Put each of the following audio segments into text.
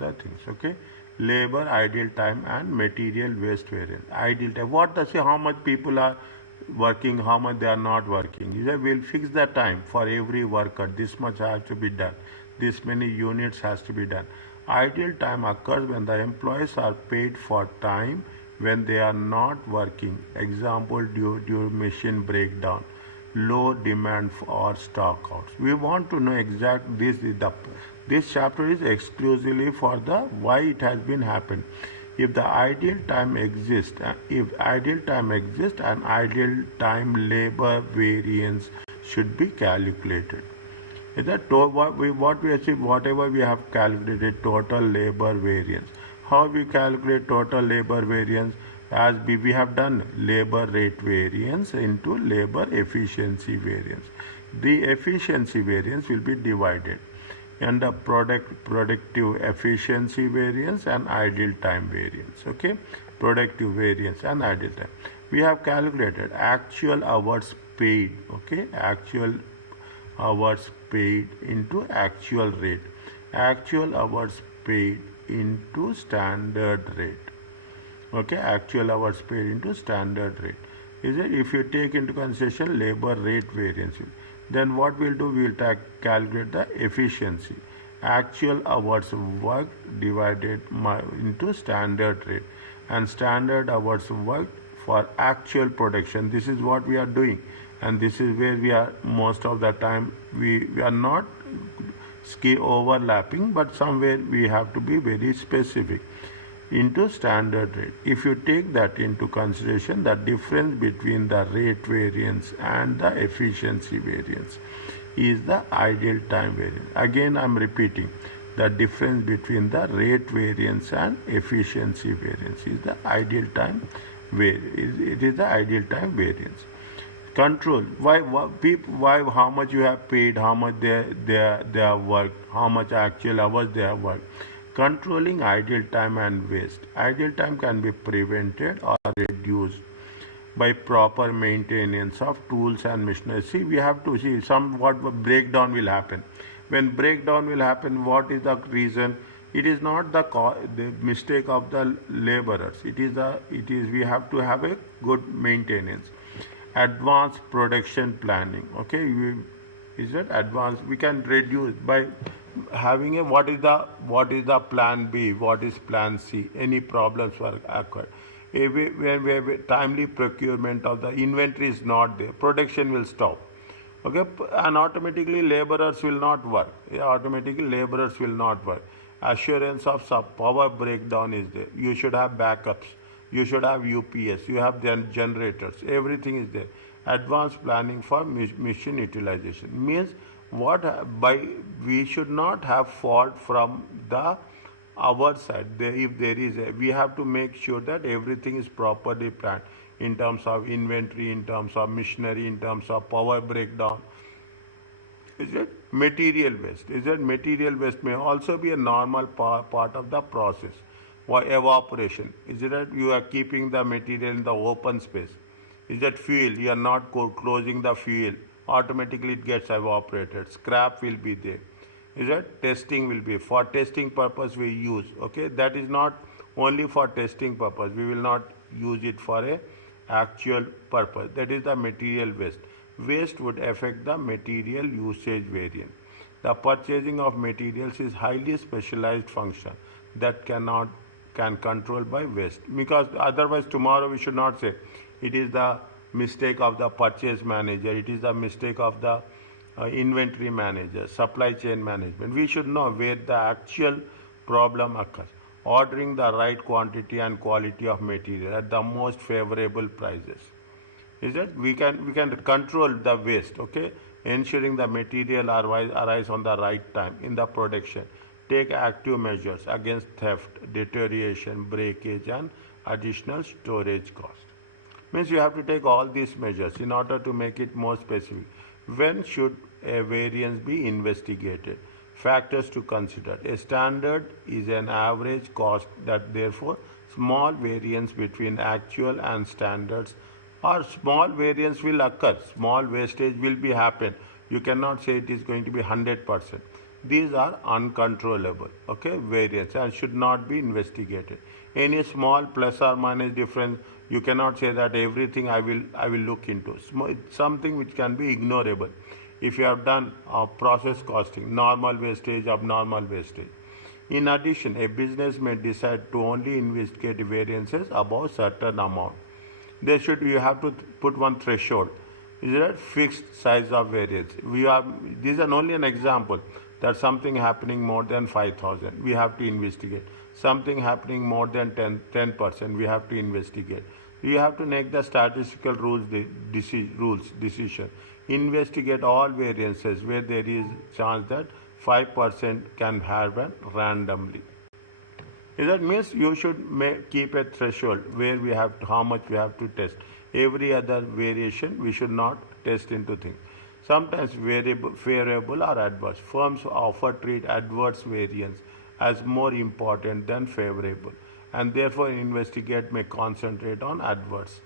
the things. Okay, labor ideal time and material waste variance. Ideal time, what does say how much people are working, how much they are not working. You say we'll fix the time for every worker, this much has to be done, this many units has to be done. Ideal time occurs when the employees are paid for time when they are not working. Example, due machine breakdown, low demand or stock outs. We want to know exact this chapter is exclusively for the why it has been happened. If the ideal time exists, if ideal time exists, an ideal time labor variance should be calculated. Is that what we achieve, whatever we have calculated total labor variance. How we calculate total labor variance? As we have done labor rate variance into labor efficiency variance. The efficiency variance will be divided and the productive efficiency variance and ideal time variance. Okay, productive variance and ideal time. We have calculated actual hours paid. Okay, actual hours paid into actual rate, actual hours paid into standard rate. Okay, actual hours paid into standard rate. Is it? If you take into consideration labor rate variance, then what we'll do, we'll calculate the efficiency, actual hours worked divided into standard rate, and standard hours worked for actual production. This is what we are doing, and this is where we are most of the time. We are not overlapping, but somewhere we have to be very specific into standard rate. If you take that into consideration, the difference between the rate variance and the efficiency variance is the ideal time variance. Again, I am repeating, the difference between the rate variance and efficiency variance is the ideal time variance. It is the ideal time variance. Control, why how much you have paid, how much they have worked, how much actual hours they have worked. Controlling ideal time and waste. Ideal time can be prevented or reduced by proper maintenance of tools and machinery. See, we have to see what breakdown will happen. When breakdown will happen, what is the reason? It is not the mistake of the laborers. It is we have to have a good maintenance. Advanced production planning. Okay, is that advanced? We can reduce by having a what is the plan B, what is plan C, any problems were occurred. When we have a timely procurement of the inventory is not there, production will stop. Okay, and automatically laborers will not work. Automatically laborers will not work. Assurance of power breakdown is there. You should have backups. You should have UPS. You have generators. Everything is there. Advanced planning for machine utilization means we should not have fault from our side. If there is we have to make sure that everything is properly planned in terms of inventory, in terms of machinery, in terms of power breakdown. Is it material waste? Is it material waste may also be a normal part of the process. Evaporation. Is it that you are keeping the material in the open space? Is that fuel? You are not closing the fuel. Automatically it gets evaporated. Scrap will be there. Is that testing will be for testing purpose we use. Okay, that is not only for testing purpose. We will not use it for a actual purpose. That is the material waste. Waste would affect the material usage variant. The purchasing of materials is highly specialized function that can control by waste, because otherwise tomorrow we should not say it is the mistake of the purchase manager, it is the mistake of the inventory manager, supply chain management. We should know where the actual problem occurs. Ordering the right quantity and quality of material at the most favorable prices. Is that we can control the waste. Okay, ensuring the material arrives on the right time in the production. Take active measures against theft, deterioration, breakage, and additional storage cost. Means you have to take all these measures in order to make it more specific. When should a variance be investigated? Factors to consider. A standard is an average cost that therefore small variance between actual and standards or small variance will occur. Small wastage will be happen. You cannot say it is going to be 100%. These are uncontrollable, okay, variance and should not be investigated. Any small plus or minus difference, you cannot say that everything I will look into. It's something which can be ignorable. If you have done process costing, normal wastage, abnormal wastage. In addition, a business may decide to only investigate variances above certain amount. You have to put one threshold. Is that fixed size of variance? This is only an example that something happening more than 5,000, we have to investigate. Something happening more than 10%, we have to investigate. You have to make the statistical rules decision. Investigate all variances where there is chance that 5% can happen randomly. That means you should keep a threshold where how much we have to test. Every other variation we should not test into things. Sometimes favorable or adverse. Firms often treat adverse variance as more important than favorable, and therefore investigate may concentrate on adverse.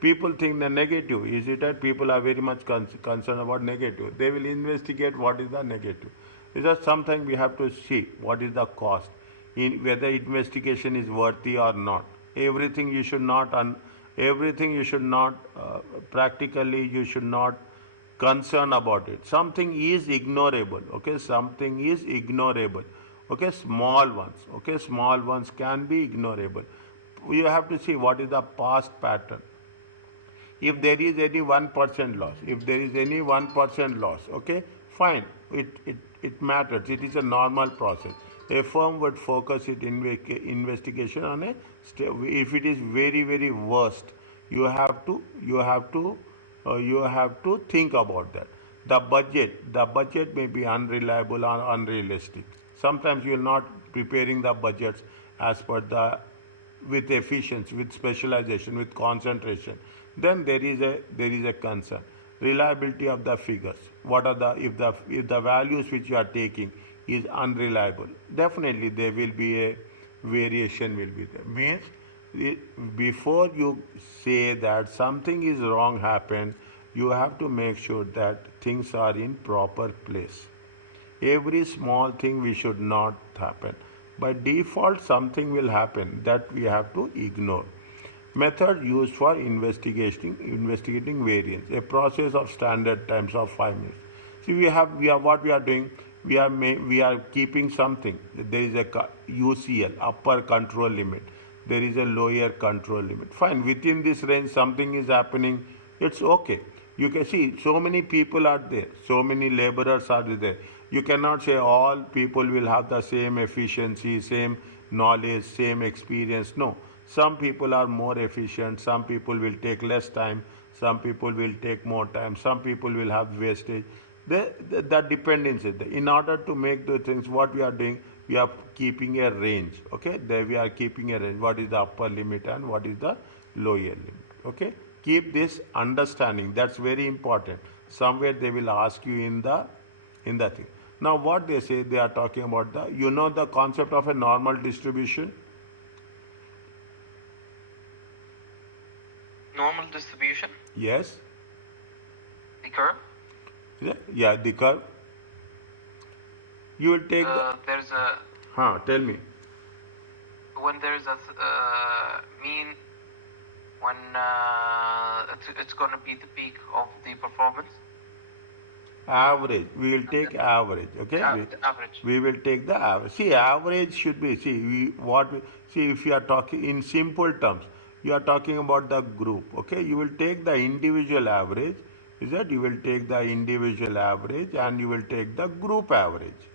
People think the negative. Is it that people are very much concerned about negative? They will investigate what is the negative. Because sometimes we have to see what is the cost, in whether investigation is worthy or not. Everything you should not practically you should not concern about it. Something is ignorable. Okay, something is ignorable. Okay, small ones. Okay, small ones can be ignorable. You have to see what is the past pattern. If there is any 1% loss, okay, fine, it matters, it is a normal process. A firm would focus its investigation on if it is very very worst, you have to think about that. The budget may be unreliable or unrealistic. Sometimes you are not preparing the budgets as per the with efficiency, with specialization, with concentration. Then there is a concern. Reliability of the figures. What are if the values which you are taking is unreliable? Definitely there will be a variation will be there. Means before you say that something is wrong happened, you have to make sure that things are in proper place. Every small thing we should not happen. By default, something will happen that we have to ignore. Method used for investigating variance. A process of standard times of 5 minutes. See, we are what we are doing. We are keeping something. There is a UCL, upper control limit. There is a lower control limit. Fine. Within this range, something is happening. It's okay. You can see so many people are there. So many laborers are there. You cannot say all people will have the same efficiency, same knowledge, same experience. No. Some people are more efficient, some people will take less time, some people will take more time, some people will have wastage. That dependence is there. In order to make the things, what we are doing, we are keeping a range. Okay, there we are keeping a range. What is the upper limit and what is the lower limit? Okay, keep this understanding. That's very important. Somewhere they will ask you in the thing. Now what they say, they are talking about the concept of a normal distribution. Normal distribution? Yes. The curve? Yeah, the curve. You will take there's a... Tell me. When there's a mean, when it's going to be the peak of the performance? Average. We will take average. Okay. Average. We will take the average. See, average should be. If you are talking in simple terms, you are talking about the group. Okay. You will take the individual average. Is that you will take the individual average and you will take the group average.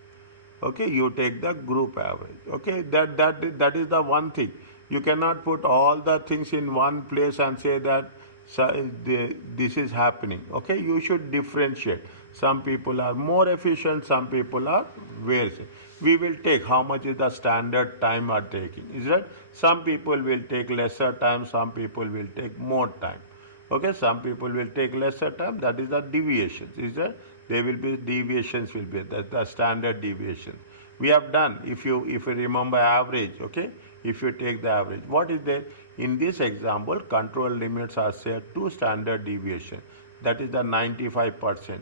Okay. You take the group average. Okay. That is the one thing. You cannot put all the things in one place and say that this is happening. Okay. You should differentiate. Some people are more efficient, some people are very. We will take how much is the standard time are taking. Is that some people will take lesser time, some people will take more time. Okay, some people will take lesser time. That is the deviations. Is that there will be deviations will be the standard deviations. We have done if you remember average. Okay, if you take the average, what is there in this example? Control limits are set to standard deviation. That is the 95%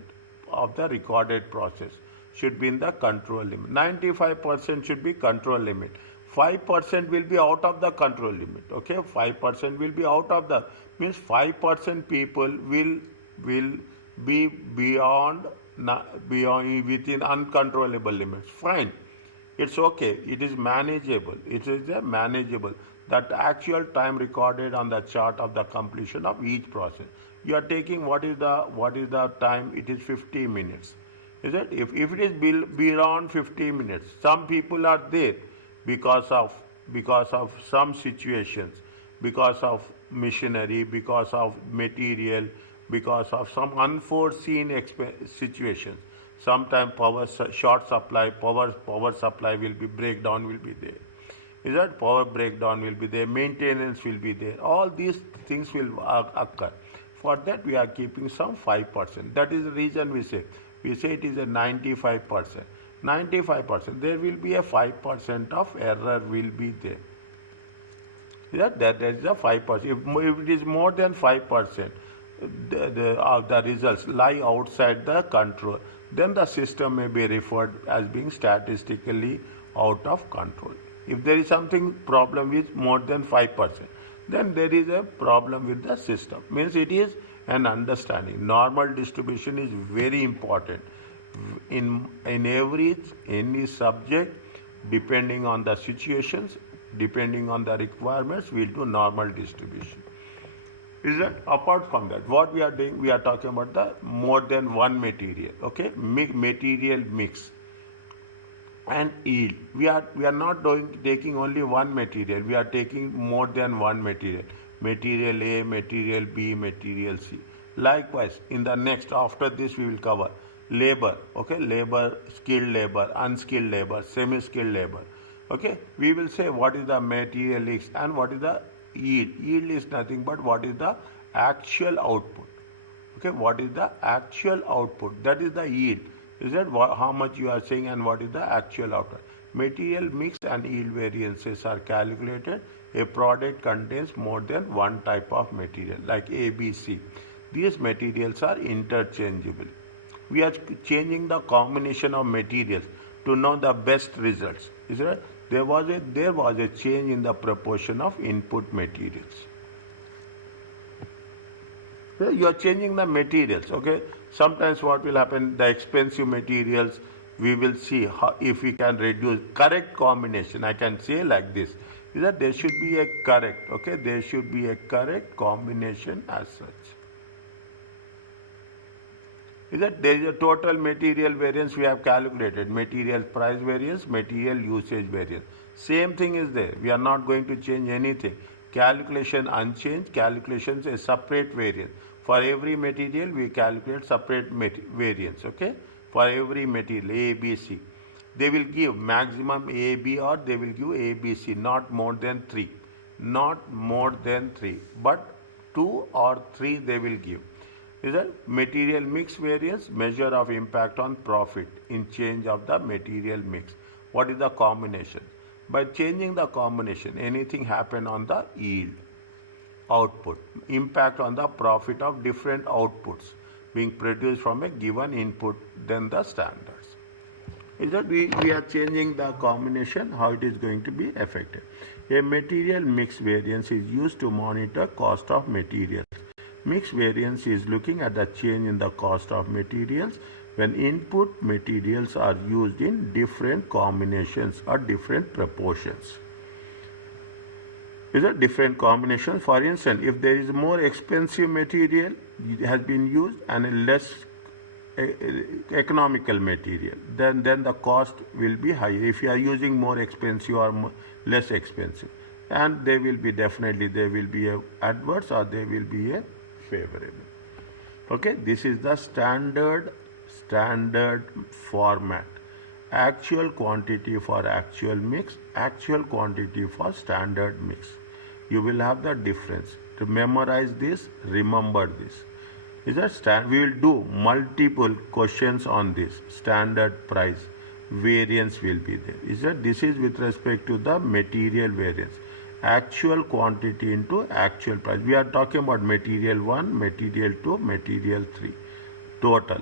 of the recorded process. should be in the control limit. 95% should be control limit. 5% will be out of the control limit. Okay, 5% will be out of the, means 5% people will be beyond within uncontrollable limits. Fine, it's okay, it is manageable, it is a manageable. That actual time recorded on the chart of the completion of each process, you are taking what is the time, it is 50 minutes. Is it? If it is beyond 50 minutes, some people are there because of some situations, because of machinery, because of material, because of some unforeseen situations. Sometimes short supply, power supply will be breakdown will be there. Is that power breakdown will be there, maintenance will be there. All these things will occur. For that we are keeping some 5%. That is the reason we say it is a 95%. 95%. There will be a 5% of error will be there. That is a 5%. If it is more than 5%, the results lie outside the control, then the system may be referred as being statistically out of control. If there is something problem with more than 5%, then there is a problem with the system. Means it is an understanding. Normal distribution is very important in any subject. Depending on the situations, depending on the requirements, we'll do normal distribution. Is that apart from that, what we are doing? We are talking about the more than one material. Okay, material mix and yield. We are not taking only one material. We are taking more than one material. Material A, material B, material C. Likewise, in the next, after this we will cover labor. Okay, labor, skilled labor, unskilled labor, semi-skilled labor. Okay, we will say what is the material mix and what is the yield. Yield is nothing but what is the actual output. Okay, what is the actual output? That is the yield. Is that how much you are saying and what is the actual output? Material mix and yield variances are calculated. A product contains more than one type of material like A, B, C. These materials are interchangeable. We are changing the combination of materials to know the best results. Is that there was a change in the proportion of input materials. You are changing the materials. Okay, sometimes what will happen, the expensive materials, we will see how, if we can reduce correct combination. I can say like this, is that there should be a correct, okay, there should be a correct combination as such. Is that there is a total material variance we have calculated, material price variance, material usage variance. Same thing is there. We are not going to change anything. Calculation unchanged, calculations a separate variance. For every material we calculate separate variance. Okay, for every material A, B, C. They will give maximum A, B, or they will give A, B, C, not more than 3. Not more than 3, but 2 or 3 they will give. Is that material mix variance, measure of impact on profit in change of the material mix. What is the combination? By changing the combination, anything happen on the yield, output, impact on the profit of different outputs being produced from a given input, then the standards. Is that we are changing the combination, how it is going to be affected. A material mix variance is used to monitor cost of materials. Mix variance is looking at the change in the cost of materials when input materials are used in different combinations or different proportions. Is a different combination. For instance, if there is more expensive material has been used and a less economical material, then the cost will be higher. If you are using more expensive or less expensive, and there will be a adverse or there will be a favorable. Okay, this is the standard format. Actual quantity for actual mix, actual quantity for standard mix. You will have the difference. To memorize this, remember this. Is that we will do multiple questions on this. Standard price, variance will be there. Is that this is with respect to the material variance. Actual quantity into actual price. We are talking about material 1, material 2, material 3. Total.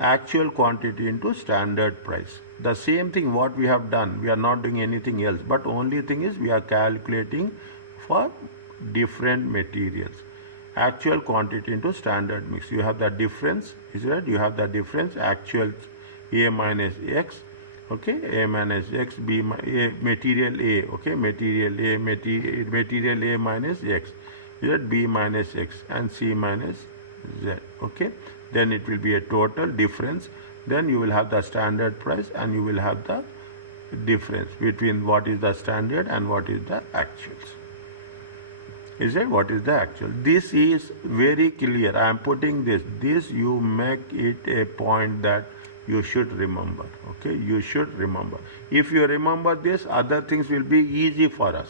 actual quantity into standard price. The same thing what we have done, we are not doing anything else, but only thing is we are calculating for different materials. Actual quantity into standard mix. You have the difference, is it? You have the difference, actual A minus X, okay, A minus X, B, A, material A, okay, material A minus X, is it? B minus X and C minus Z, okay. Then it will be a total difference. Then you will have the standard price and you will have the difference between what is the standard and what is the actuals. Is it? What is the actual? This is very clear. I am putting this. This you make it a point that you should remember. Okay, you should remember. If you remember this, other things will be easy for us.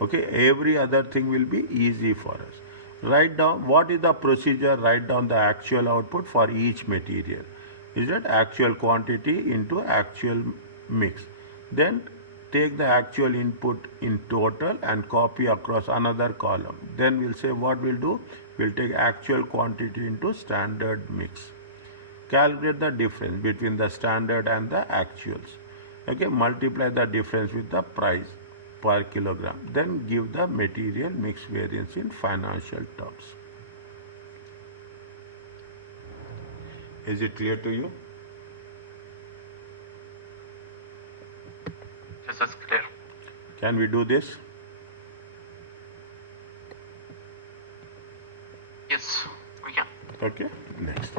Okay, every other thing will be easy for us. Write down what is the procedure. Write down the actual output for each material. Is it? Actual quantity into actual mix. Then take the actual input in total and copy across another column. Then we'll say what we'll do. We'll take actual quantity into standard mix. Calculate the difference between the standard and the actuals. Okay, multiply the difference with the price per kilogram. Then give the material mix variance in financial terms. Is it clear to you? Yes, that's clear. Can we do this? Yes, we can. Okay, next.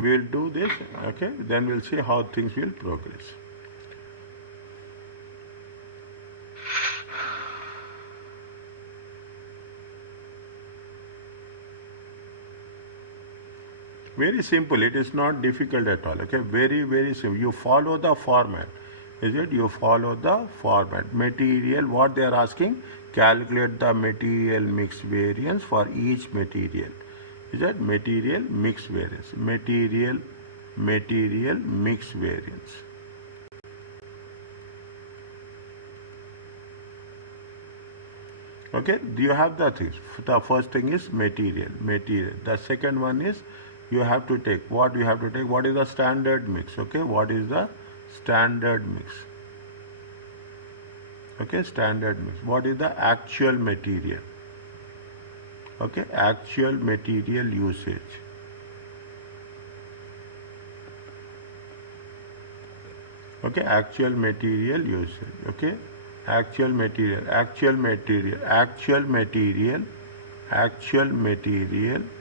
We will do this, okay, then we'll see how things will progress. Very simple, it is not difficult at all, okay, very simple. You follow the format, is it? You follow the format. Material, what they are asking, calculate the material mix variance for each material. Is that material mix variance? Material mix variance. Okay, do you have the things? The first thing is material. The second one is you have to take what you have to take. What is the standard mix? Okay, what is the standard mix? Okay, standard mix. What is the actual material? Okay, actual material usage. Okay, actual material usage. Okay, actual material.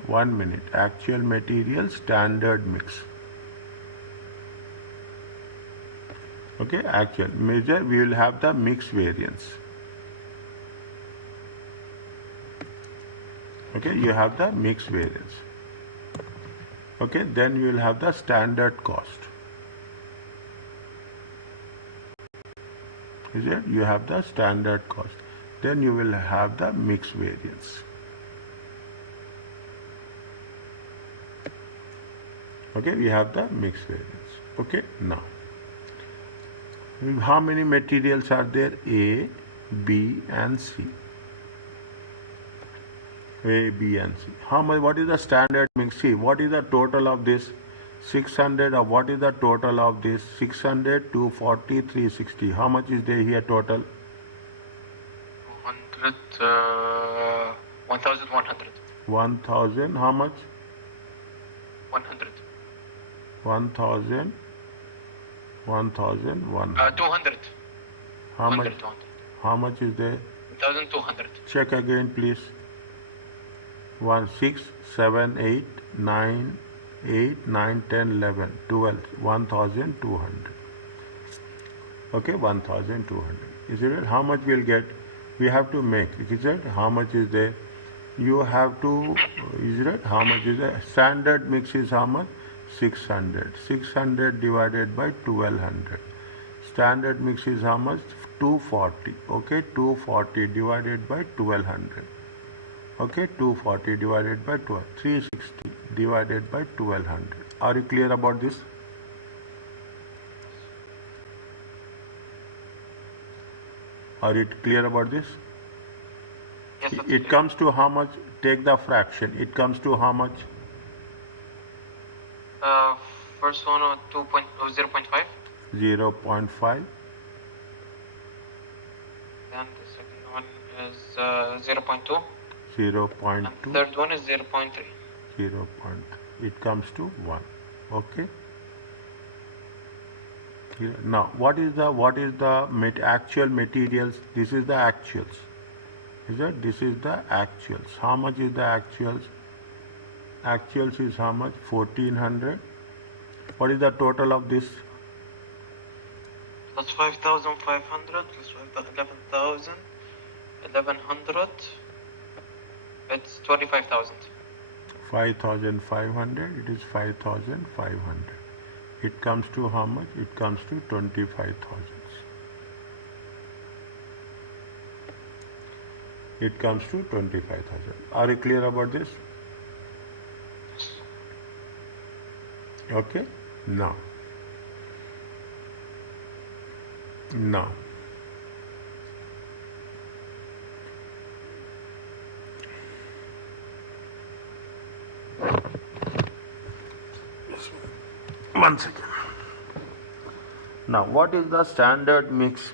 1 minute. Actual material standard mix. Okay, actual measure. We will have the mix variance. Okay, you have the mix variance. Okay, then you will have the standard cost. Is it? You have the standard cost. Then you will have the mix variance. Okay, we have the mix variance. Okay, now how many materials are there? A, B and C. A, B and C. How much? What is the standard mix? See, what is the total of this? 600, or what is the total of this? 600, 240, 360. How much is there here total? 1,100. 1,000, how much? 100. 1,000, 1,001. 200. How much? 200. How much is there? 1,200. Check again, please. 1, 6, 7, 8, 9, 8, 9, 10, 11, 12, 1,200. Okay, 1,200. Is it? How much we'll get? We have to make. Is it? How much is there? You have to. Is it? How much is there? Standard mix is how much? 600. 600 divided by 1,200. Standard mix is how much? 240. Okay, 240 divided by 1,200. Okay, 240 divided by 12. 360 divided by 1,200. Are you clear about this? Are you clear about this? Yes, that's It clear. comes to how much? Take the fraction. It comes to how much? first one was 0.5. 0.5. Then the second one is 0.2. 0.2. And the third one is 0.3. 0.3. It comes to 1. Okay. Here. Now, what is the actual materials? This is the actuals. Is that? This is the actuals. How much is the actuals? Actuals is how much? 1400. What is the total of this? Plus 5,500 plus 11,000. 1100. It's 25,000. 5,500. It is 5,500. It comes to how much? It comes to 25,000. It comes to 25,000. Are you clear about this? Okay. Now. One second. Now, what is the standard mix?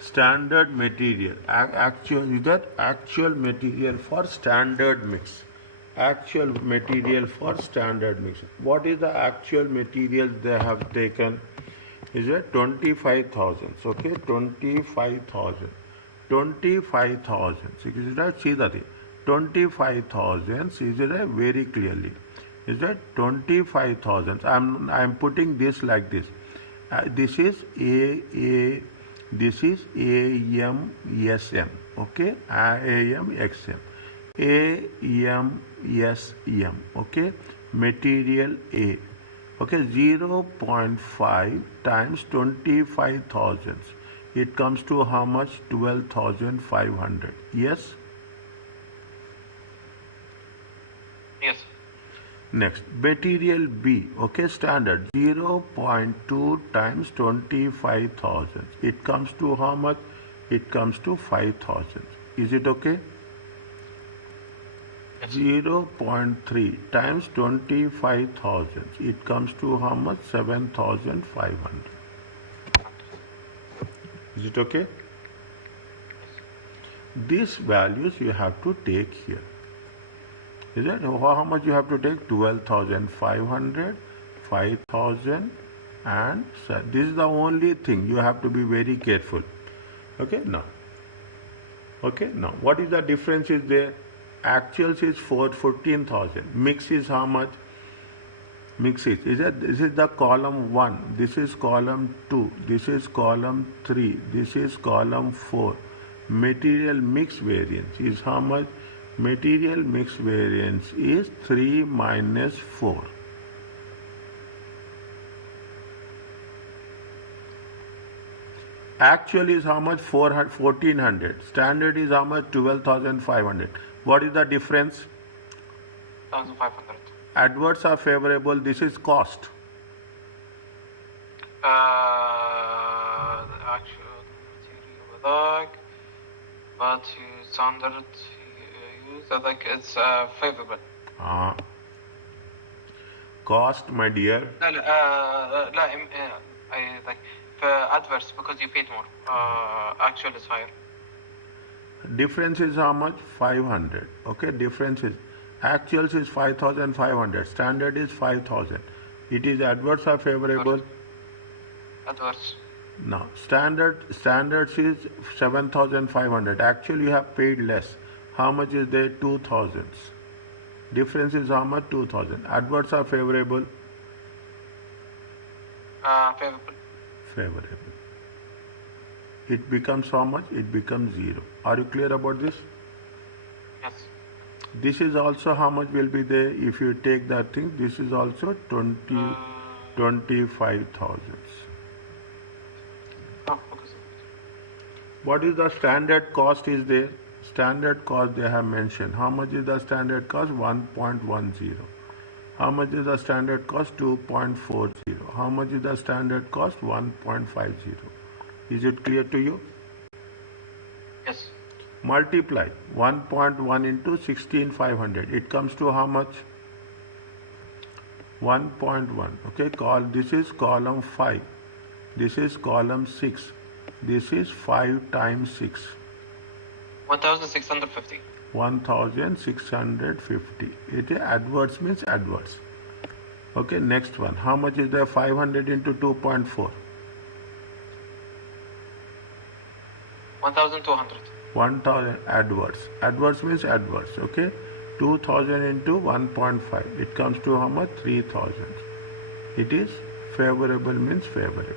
Standard material. Actual is that actual material for standard mix. Actual material for standard mix. What is the actual materials they have taken? Is it 25,000? Okay, 25,000. 25,000. Is that? See that? 25,000 is it very clearly. Is that 25,000? I'm putting this like this. This is this is AMSM. Okay, AMXM. AMSM. Okay, material A. Okay, 0.5 times 25,000. It comes to how much? 12,500. Yes? Yes. Next, material B, okay, standard 0.2 times 25,000. It comes to how much? It comes to 5,000. Is it okay? Yes. 0.3 times 25,000. It comes to how much? 7,500. Is it okay? These values you have to take here. Is it? How much you have to take? 12,500, 5,000, and this is the only thing you have to be very careful. Okay, now. Okay, now what is the difference is there? Actuals is 14,000. Mix is how much? Mix is it? This is the column 1. This is column 2. This is column 3. This is column 4. Material mix variance is how much? Material mix variance is 3 minus 4. Actual is how much? 1400. Standard is how much? 12,500. What is the difference? 1,500. Adverse or favorable? This is cost. Actual material هذاك but standard use هذاك it's favorable. Cost, my dear. لا لا like adverse because you paid more. Actual is higher. Difference is how much? 500. Okay, difference is actuals is 5,500. Standard is 5,000. It is adverse or favorable? Adverse. Now, standards is 7,500. Actually, you have paid less. How much is there? 2,000. Difference is how much? 2,000. Adverse or favorable? Favorable. Favorable. It becomes how much? It becomes 0. Are you clear about this? Yes. This is also how much will be there if you take that thing. This is also 25,000. What is the standard cost is there? Standard cost they have mentioned. How much is the standard cost? 1.10. How much is the standard cost? 2.40. How much is the standard cost? 1.50. Is it clear to you? Yes. Multiply 1.1 into 16,500. It comes to how much? 1.1. Okay, this is column 5. This is column 6. This is 5 times 6. 1650. 1650. It is adverse means adverse. Okay, next one. How much is there? 500 into 2.4. 1200. 1000 adverse. Adverse means adverse. Okay, 2000 into 1.5. It comes to how much? 3000. It is favorable means favorable.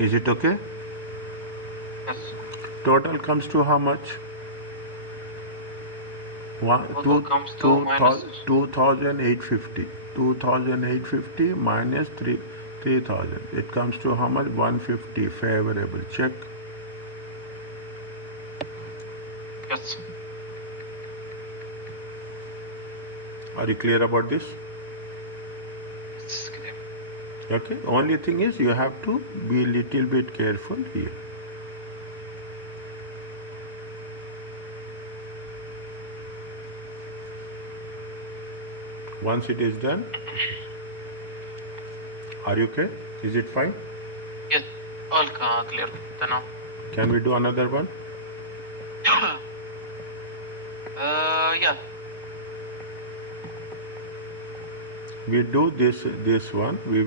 Is it okay? Yes. Total comes to how much? Total comes to minus 2850. 2850 minus 3000. It comes to how much? 150. Favorable. Check. yes. Are you clear about this? It's clear. Okay. Only thing is you have to be little bit careful here. Once it is done, are you okay? Is it fine? Yes. All clear. Now. Can we do another one? Yeah. We do this one. We'll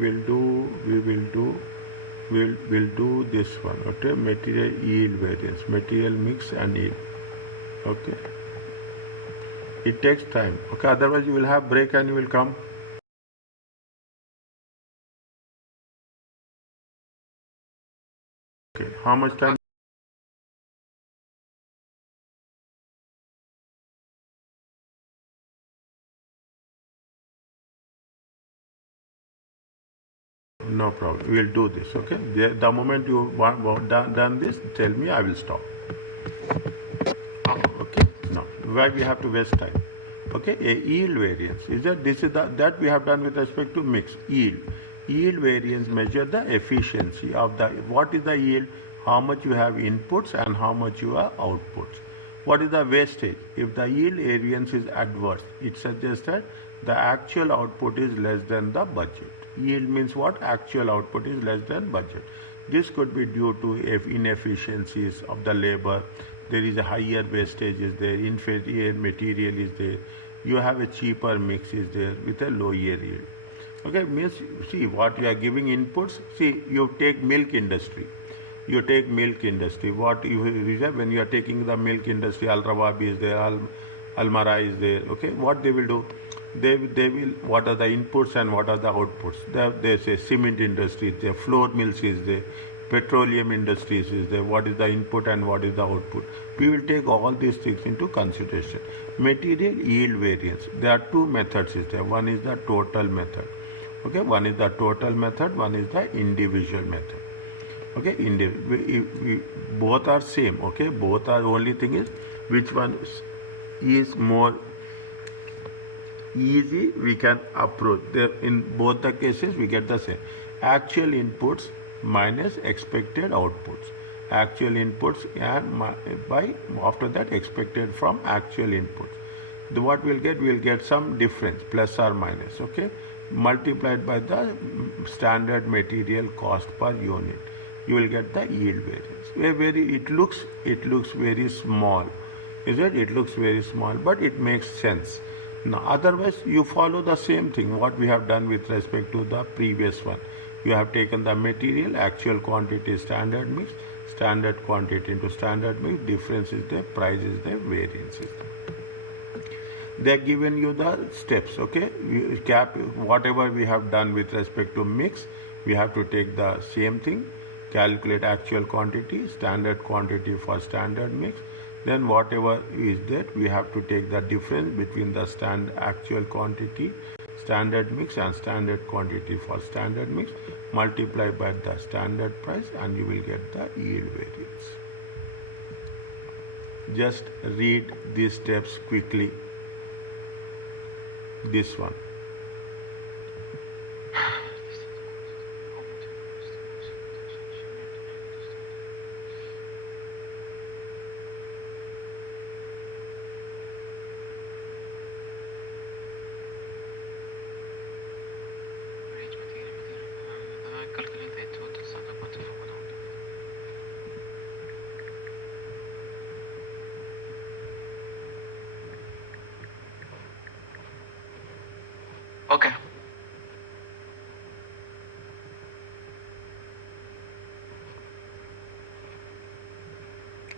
do this one. Okay, material yield variance, material mix and yield. Okay. It takes time. Okay, otherwise you will have break and you will come. Okay, how much time? No problem. We'll do this. Okay. The moment you done this, tell me. I will stop. Okay. No. Why we have to waste time? Okay. A yield variance is that this is that we have done with respect to mix yield. Yield variance measure the efficiency of the what is the yield, how much you have inputs and how much you have outputs. What is the wastage? If the yield variance is adverse, it suggests that the actual output is less than the budget. Yield means what? Actual output is less than budget. This could be due to inefficiencies of the labor. There is a higher wastage is there, inferior material is there. You have a cheaper mix is there with a lower yield. Okay, means see what you are giving inputs. See, you take milk industry. You take milk industry. What you reserve when you are taking the milk industry, Al Rawabi is there, Almara is there. Okay, what they will do? They will what are the inputs and what are the outputs? They say cement industry is there, flour mills is there, petroleum industries is there. What is the input and what is the output? We will take all these things into consideration. Material yield variance. There are two methods is there. One is the total method. Okay, one is the total method. One is the individual method. Okay, both are same. Okay, both are only thing is which one is more easy we can approach. In both the cases we get the same. Actual inputs minus expected outputs. Actual inputs and by after that expected from actual inputs. What we'll get some difference plus or minus. Okay, multiplied by the standard material cost per unit. You will get the yield variance. It looks very small. Is it? It looks very small, but it makes sense. Now, otherwise, you follow the same thing what we have done with respect to the previous one. You have taken the material, actual quantity, standard mix, standard quantity into standard mix, difference is there, price is there, variance is there. They are given you the steps, okay? Whatever we have done with respect to mix, we have to take the same thing, calculate actual quantity, standard quantity for standard mix. Then whatever is that, we have to take the difference between the actual quantity, standard mix and standard quantity for standard mix, multiply by the standard price and you will get the yield variance. Just read these steps quickly. This one. Okay.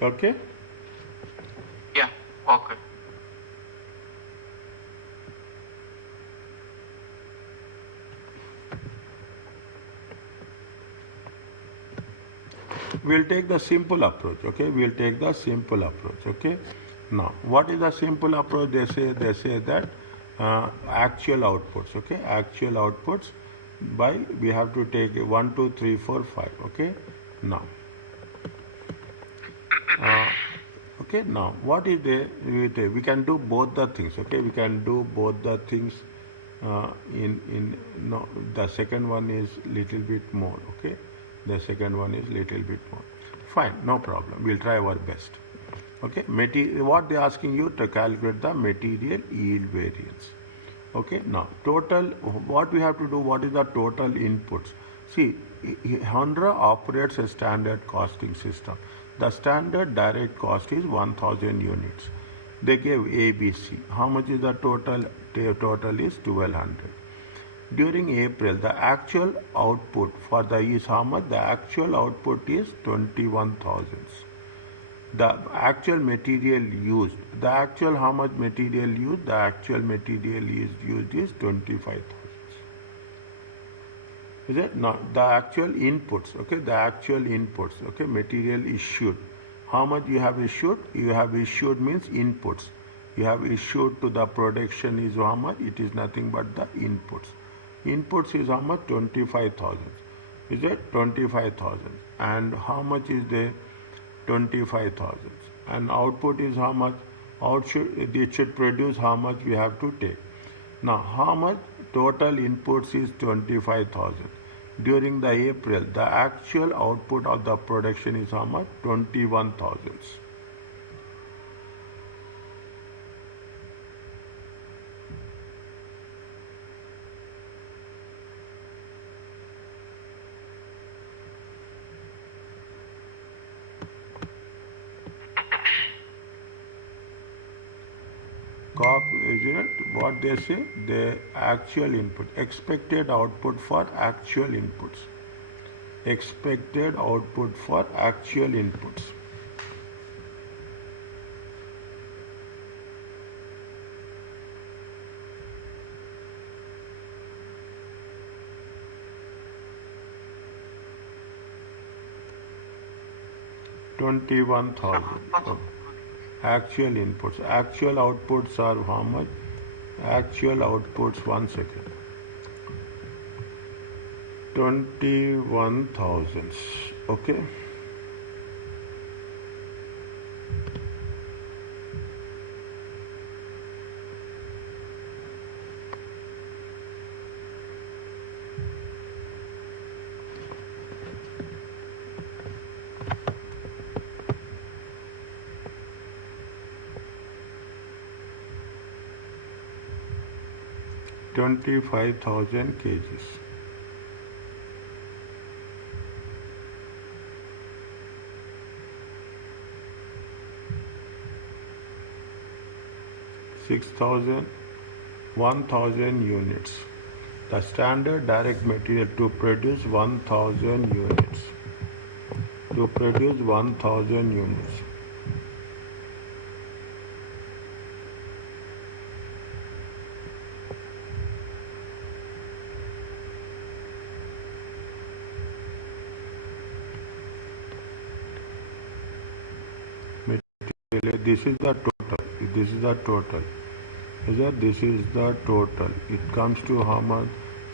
Okay? Yeah. Okay. We'll take the simple approach. Okay? We'll take the simple approach. Okay? Now, what is the simple approach? They say that actual outputs. Okay? Actual outputs by we have to take 1, 2, 3, 4, 5. Okay? Now. Okay, now what is the we can do both the things. Okay, we can do both the things. In no, the second one is little bit more. Okay, the second one is little bit more. Fine, no problem. We'll try our best. Okay, what they asking you to calculate the material yield variance. Okay, now total, what we have to do, what is the total inputs? See, Honda operates a standard costing system. The standard direct cost is 1000 units. They gave ABC. How much is the total? The total is 1200. During April, the actual output for the is how much? The actual output is 21,000. The actual material used, the actual how much material used? The actual material is used is 25,000. Is it? Not the actual inputs. Okay, the actual inputs. Okay, material issued. How much you have issued? You have issued means inputs. You have issued to the production is how much? It is nothing but the inputs. Inputs is how much? 25,000. Is it 25,000? And how much is there? 25,000. And output is how much? It should produce how much we have to take. Now, how much? Total inputs is 25,000. During the April, the actual output of the production is how much? 21,000. Is it what they say? The actual input, expected output for actual inputs, expected output for actual inputs. $21,000. Actual inputs. Actual outputs are how much? Actual outputs, 1 second. 21,000. Okay. $25,000 kgs. $1,000 units. The standard direct material to produce 1,000 units. To produce 1,000 units. This is the total. This is the total. This is the total. It comes to how much?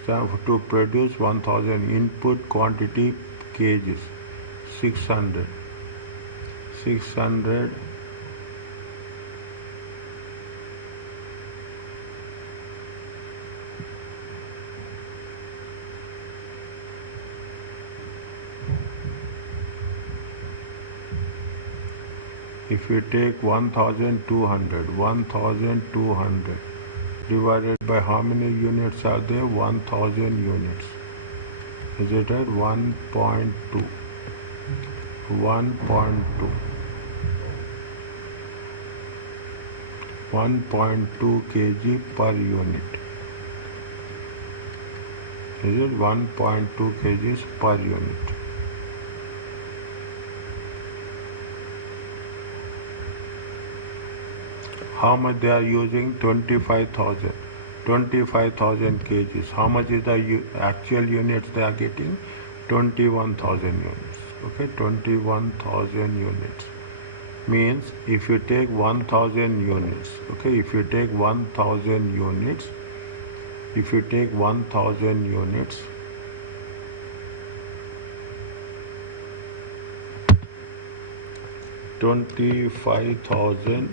To produce 1,000 input quantity kgs. 600. 600. If you take 1,200 divided by how many units are there? 1,000 units. Is it at 1.2? 1.2. 1.2 kg per unit. Is it 1.2 kgs per unit? How much they are using? 25,000. 25,000 kgs. How much is the actual units they are getting? 21,000 units. Okay, 21,000 units. Means if you take 1,000 units, okay, if you take 1,000 units, 25,000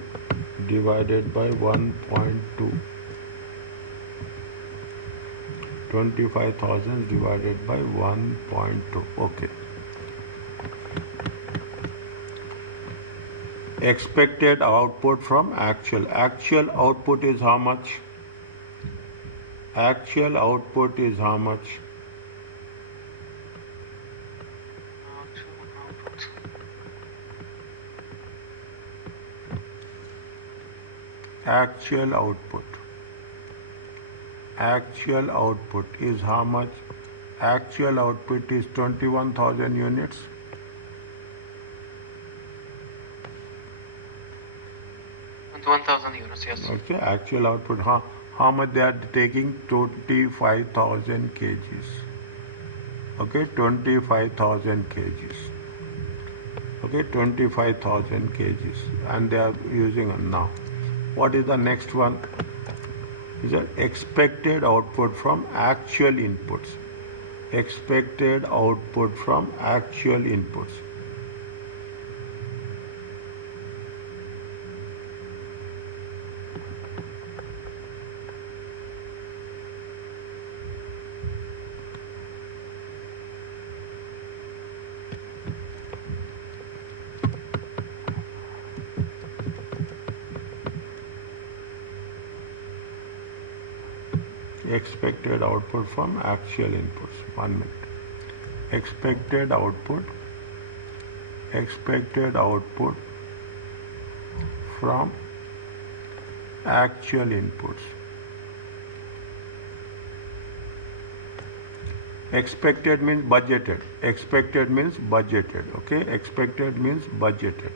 divided by 1.2. 25,000 divided by 1.2. Okay. Expected output from actual. Actual output is how much? Actual output is how much? Actual output. Actual output is how much? Actual output is 21,000 units. With 1,000 units, yes. Okay, actual output. How much they are taking? 25,000 kgs. Okay, 25,000 kgs. Okay, 25,000 kgs. And they are using them now. What is the next one? Is that expected output from actual inputs. Expected output from actual inputs. Expected output from actual inputs. 1 minute. Expected output from actual inputs. Expected means budgeted. Expected means budgeted. Okay, expected means budgeted.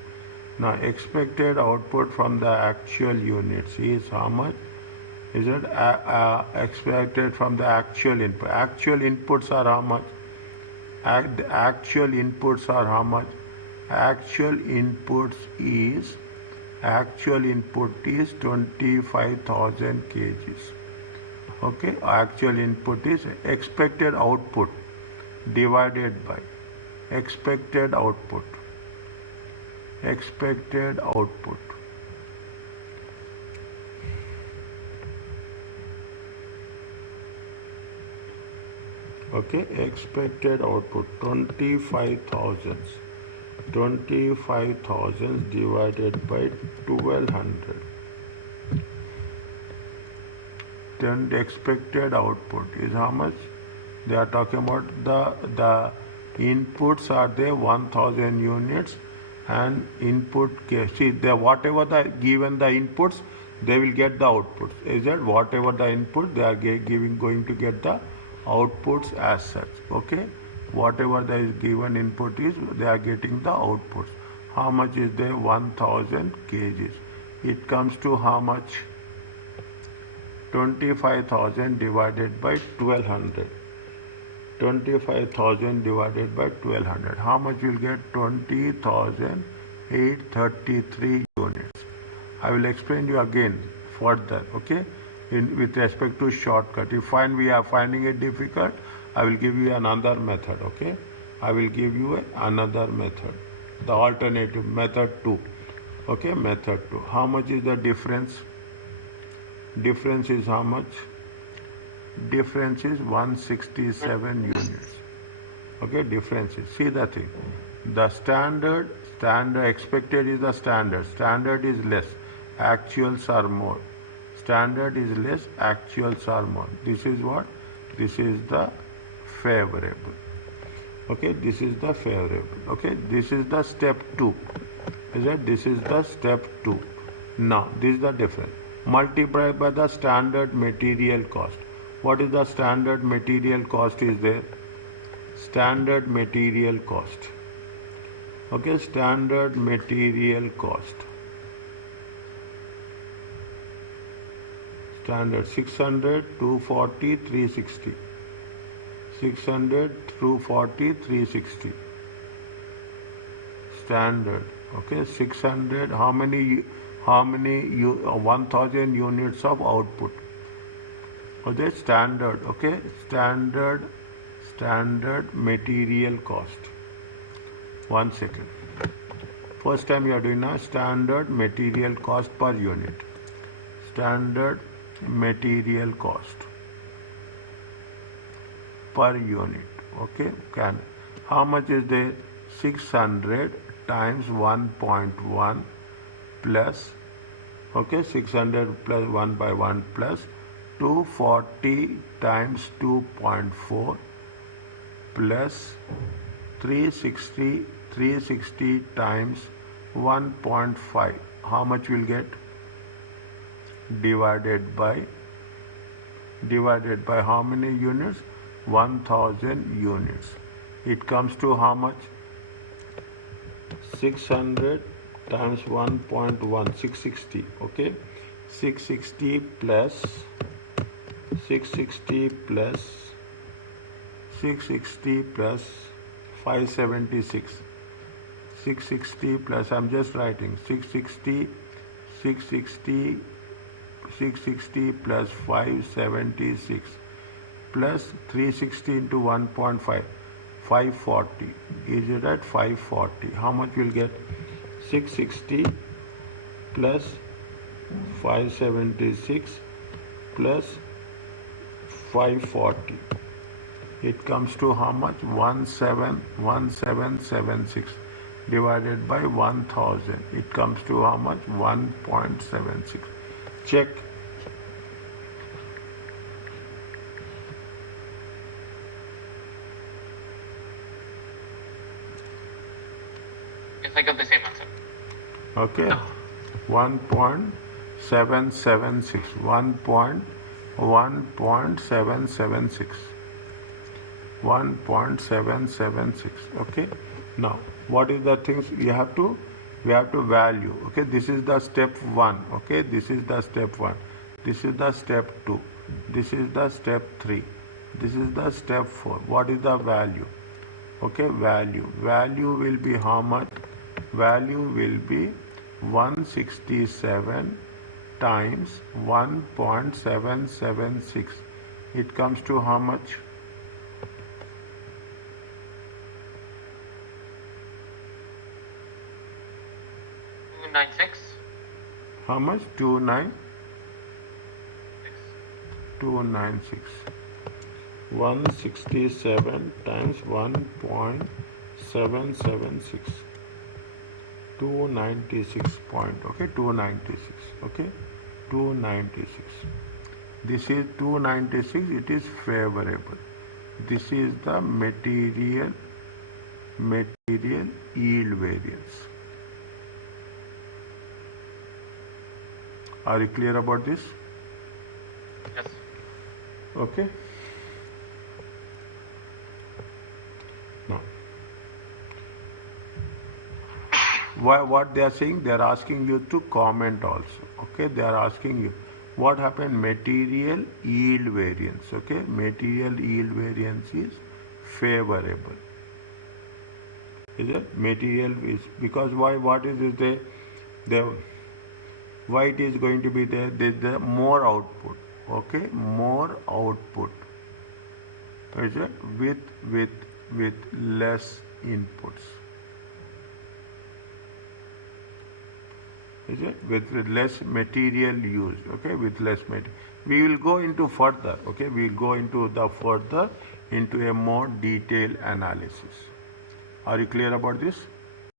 Now, expected output from the actual units is how much? Is it expected from the actual input? Actual inputs are how much? Actual inputs are how much? Actual input is 25,000 kgs. Okay, actual input is expected output divided by expected output. Expected output. Okay, expected output 25,000. 25,000 divided by 1200. Then the expected output is how much? They are talking about the inputs are there 1,000 units and input. See, whatever the given the inputs, they will get the outputs. Is that whatever the input they are going to get the outputs as such. Okay, whatever the given input is, they are getting the outputs. How much is there? 1,000 kgs. It comes to how much? 25,000 divided by 1200. 25,000 divided by 1200. How much will get? 20,833 units. I will explain you again further. Okay, with respect to shortcut. If we are finding it difficult, I will give you another method. Okay, I will give you another method. The alternative method 2. Okay, method 2. How much is the difference? Difference is how much? Difference is 167 units. Okay, difference is, see the thing. The standard expected is the standard. Standard is less. Actuals are more. Standard is less. Actuals are more. This is what? This is the favorable. Okay, this is the favorable. Okay, this is the step 2. Is that this is the step 2. Now, this is the difference. Multiply by the standard material cost. What is the standard material cost is there? Standard material cost. Okay, standard material cost. Standard 600, 240, 360. 600, 240, 360. Standard. Okay, 600. How many 1000 units of output. Okay, standard. Okay, standard material cost. 1 second. First time you are doing a standard material cost per unit. Standard material cost per unit. Okay, how much is there? 600 times 1.1 plus, okay, 600 plus 1 by 1 plus 240 times 2.4 plus 360 times 1.5. How much will get? Divided by how many units? 1000 units. It comes to how much? 600 times 1.1, 660. Okay, 660 plus 576. 660 plus, I'm just writing 660 plus 576 plus 360 into 1.5, 540. Is it at 540? How much will get? 660 plus 576 plus 540. It comes to how much? 1776 divided by 1000. It comes to how much? 1.76. Check. Yes, I got the same answer. Okay. No. 1.776. 1.776. 1.776. Okay. Now, what is the things we have to value? Okay, this is the step 1. Okay, this is the step 1. This is the step 2. This is the step 3. This is the step 4. What is the value? Okay, value will be how much? Value will be 167 times 1.776. It comes to how much? 296. How much? 296. 167 times 1.776. 296 point. Okay, 296. Okay, 296. This is 296. It is favorable. This is the material yield variance. Are you clear about this? Yes. Okay. Now, what they are saying, they are asking you to comment also. Okay, they are asking you what happened? Material yield variance. Okay, material yield variance is favorable. Is it? Material is, because why? What is it? Why it is going to be there? There is the more output. Okay, more output. Is it? With less inputs. Is it? With less material used. Okay, with less material. We will go into further. Okay, we will go into a more detailed analysis. Are you clear about this?